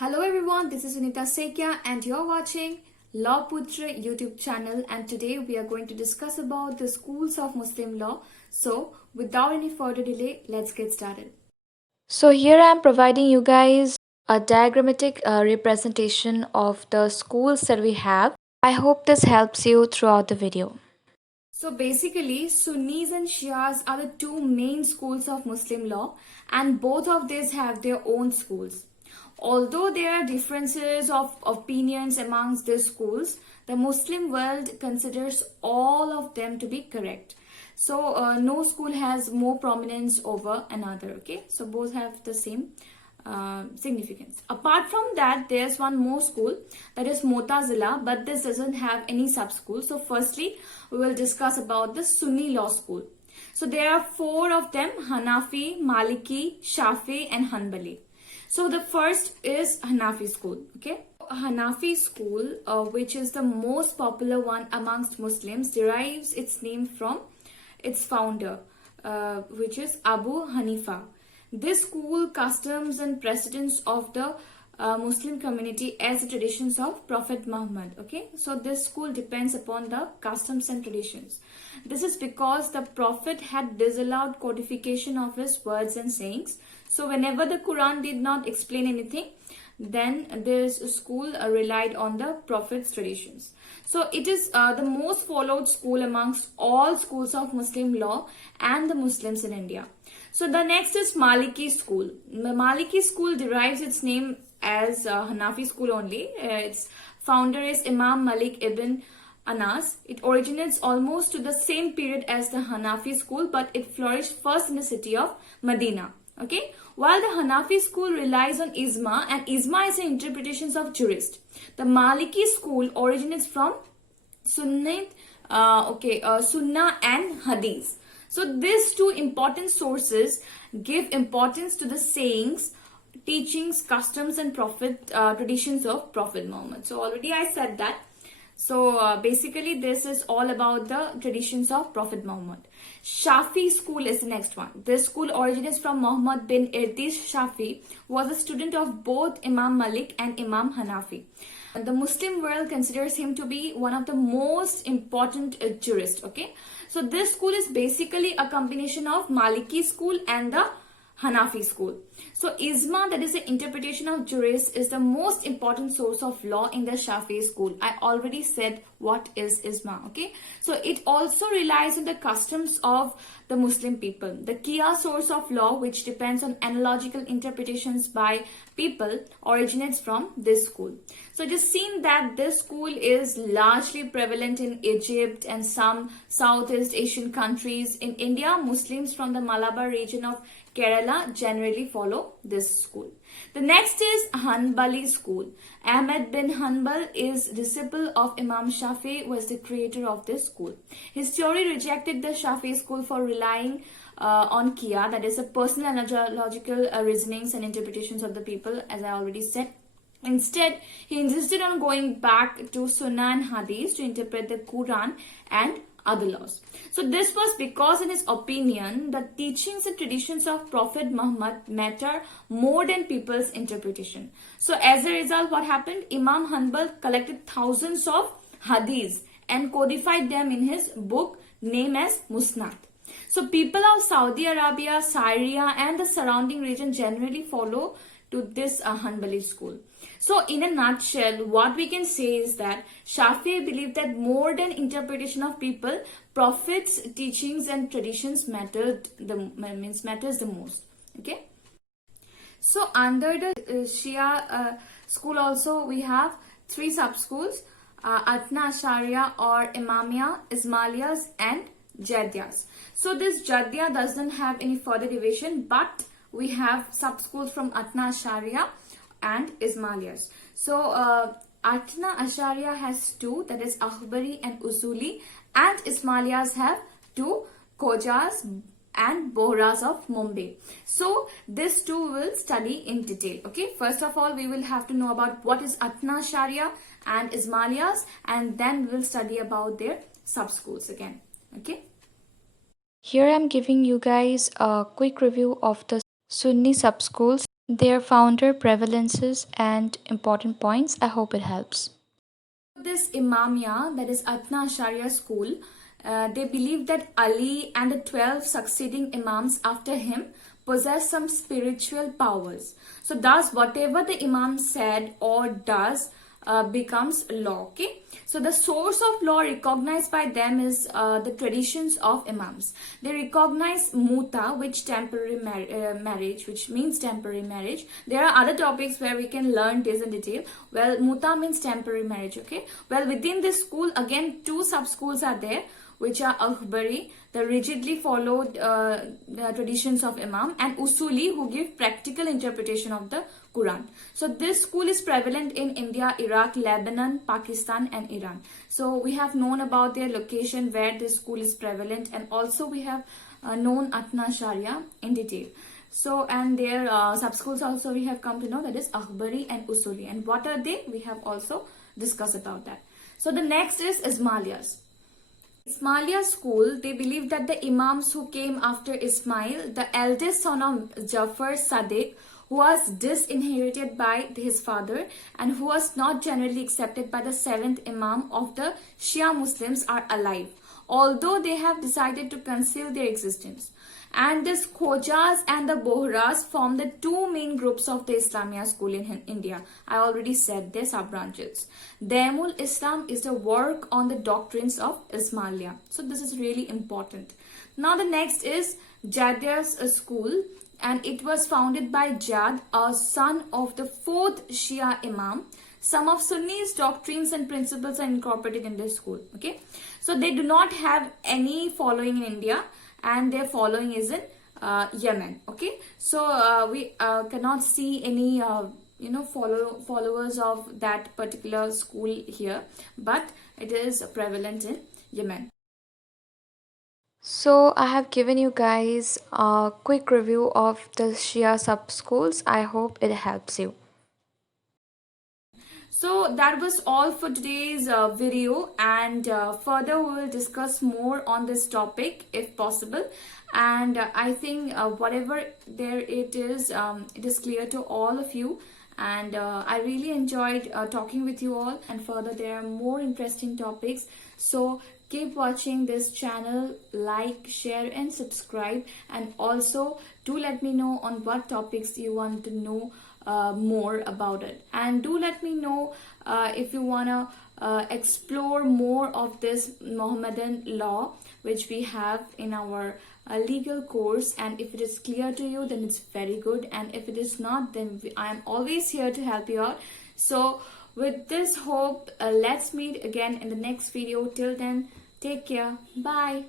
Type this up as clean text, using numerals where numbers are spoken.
Hello everyone, this is Sunita Sekia and you're watching LawPutra YouTube channel, and today we are going to discuss about the schools of Muslim law. So without any further delay, let's get started. So here I am providing you guys a diagrammatic representation of the schools that we have. I hope this helps you throughout the video. So basically, Sunnis and Shias are the two main schools of Muslim law, and both of these have their own schools. Although there are differences of opinions amongst these schools, the Muslim world considers all of them to be correct. So no school has more prominence over another. Okay, so both have the same significance. Apart from that, there's one more school, that is Mutazila, but this doesn't have any sub school. So firstly, we will discuss about the Sunni law school. So there are four of them: Hanafi, Maliki, Shafi and Hanbali. So the first is Hanafi school. Okay, Hanafi school, which is the most popular one amongst Muslims, derives its name from its founder, which is Abu Hanifa. This school customs and precedents of the Muslim community as the traditions of Prophet Muhammad. Okay, so this school depends upon the customs and traditions. This is because the Prophet had disallowed codification of his words and sayings. So whenever the Quran did not explain anything, then this school relied on the Prophet's traditions. So it is the most followed school amongst all schools of Muslim law and the Muslims in India. So the next is Maliki school. The Maliki school derives its name as Hanafi school only. Its founder is Imam Malik ibn Anas. It originates almost to the same period as the Hanafi school, but it flourished first in the city of Medina. Okay, while the Hanafi school relies on Ijma, and Ijma is the interpretations of jurists. The Maliki school originates from Sunnah and Hadith. So these two important sources give importance to the sayings, teachings, customs and traditions of Prophet Muhammad. So already I said that. So basically this is all about the traditions of Prophet Muhammad. Shafi school is the next one. This school originates from Muhammad bin Idris Shafi, was a student of both Imam Malik and Imam Hanafi. The Muslim world considers him to be one of the most important jurists. Okay, so this school is basically a combination of Maliki school and the Hanafi school. So Ijma, that is the interpretation of jurists, is the most important source of law in the Shafi school. I already said what is Ijma. Okay, so it also relies on the customs of the Muslim people. The Qiyas source of law, which depends on analogical interpretations by people, originates from this school. So just seen that this school is largely prevalent in Egypt and some Southeast Asian countries. In India, Muslims from the Malabar region of Kerala generally follow this school. The next is Hanbali school. Ahmed bin Hanbal is disciple of Imam Shafi, was the creator of this school. His theory rejected the Shafi school for relying on Qiyas, that is a personal analogical reasonings and interpretations of the people, as I already said. Instead, he insisted on going back to Sunnah and Hadith to interpret the Quran and other laws. So this was because in his opinion, the teachings and traditions of Prophet Muhammad matter more than people's interpretation. So as a result, what happened? Imam Hanbal collected thousands of hadiths and codified them in his book named as Musnad. So people of Saudi Arabia, Syria and the surrounding region generally follow to this Hanbali school. So in a nutshell, what we can say is that Shafi'i believed that more than interpretation of people, Prophet's teachings and traditions matters the most. Okay. So under the Shia school also we have three sub schools: Atna Ashariya or Imamiyah, Ismailiyas and Jaddiyas. So this Jaddiya doesn't have any further division, but we have sub schools from Atna Ashariya and Ismailiyas. So Atna Ashariya has two, that is Akhbari and Usuli, and Ismailiyas have two, Khojas and Bohras of Mumbai. So this two will study in detail. Okay, first of all we will have to know about what is Atna Ashariya and Ismailiyas, and then we'll study about their sub schools again. Okay, Here I am giving you guys a quick review of the Sunni sub schools. their founder, prevalences, and important points. I hope it helps. This Imamia, that is Atna Sharia school, they believe that Ali and the 12 succeeding Imams after him possess some spiritual powers. So thus whatever the Imam said or does becomes law. Okay, so the source of law recognized by them is the traditions of Imams. They recognize muta, which temporary marriage, which means temporary marriage. There are other topics where we can learn this in detail. Well, muta means temporary marriage. Okay, well, within this school again two sub schools are there, which are Akhbari, the rigidly followed the traditions of Imam, and Usuli, who give practical interpretation of the Quran. So this school is prevalent in India, Iraq, Lebanon, Pakistan, and Iran. So we have known about their location where this school is prevalent, and also we have known Atna Sharia in detail. So, and their sub schools also we have come to know, that is Akhbari and Usuli. And what are they? We have also discussed about that. So the next is Ismailiyas. Ismailia school, they believe that the Imams who came after Ismail, the eldest son of Jafar Sadiq, who was disinherited by his father and who was not generally accepted by the seventh Imam of the Shia Muslims, are alive, although they have decided to conceal their existence. And this Khojas and the Bohras form the two main groups of the Islamia school in India. I already said their sub-branches. Daimul Islam is the work on the doctrines of Ismailia. So this is really important. Now the next is Jadia's school, and it was founded by Jad, a son of the fourth Shia Imam. Some of Sunni's doctrines and principles are incorporated in this school. Okay, so they do not have any following in India, and their following is in Yemen. Okay, so we cannot see any followers of that particular school here, but it is prevalent in Yemen. So, I have given you guys a quick review of the Shia sub schools. I hope it helps you. So that was all for today's video, and further we will discuss more on this topic if possible. And I think whatever there it is clear to all of you, and I really enjoyed talking with you all. And further there are more interesting topics, so keep watching this channel, like, share and subscribe, and also do let me know on what topics you want to know more about it. And do let me know if you want to explore more of this Mohammedan law which we have in our legal course, and if it is clear to you, then it's very good, and if it is not, then I am always here to help you out. So with this hope, let's meet again in the next video. Till then, take care. Bye.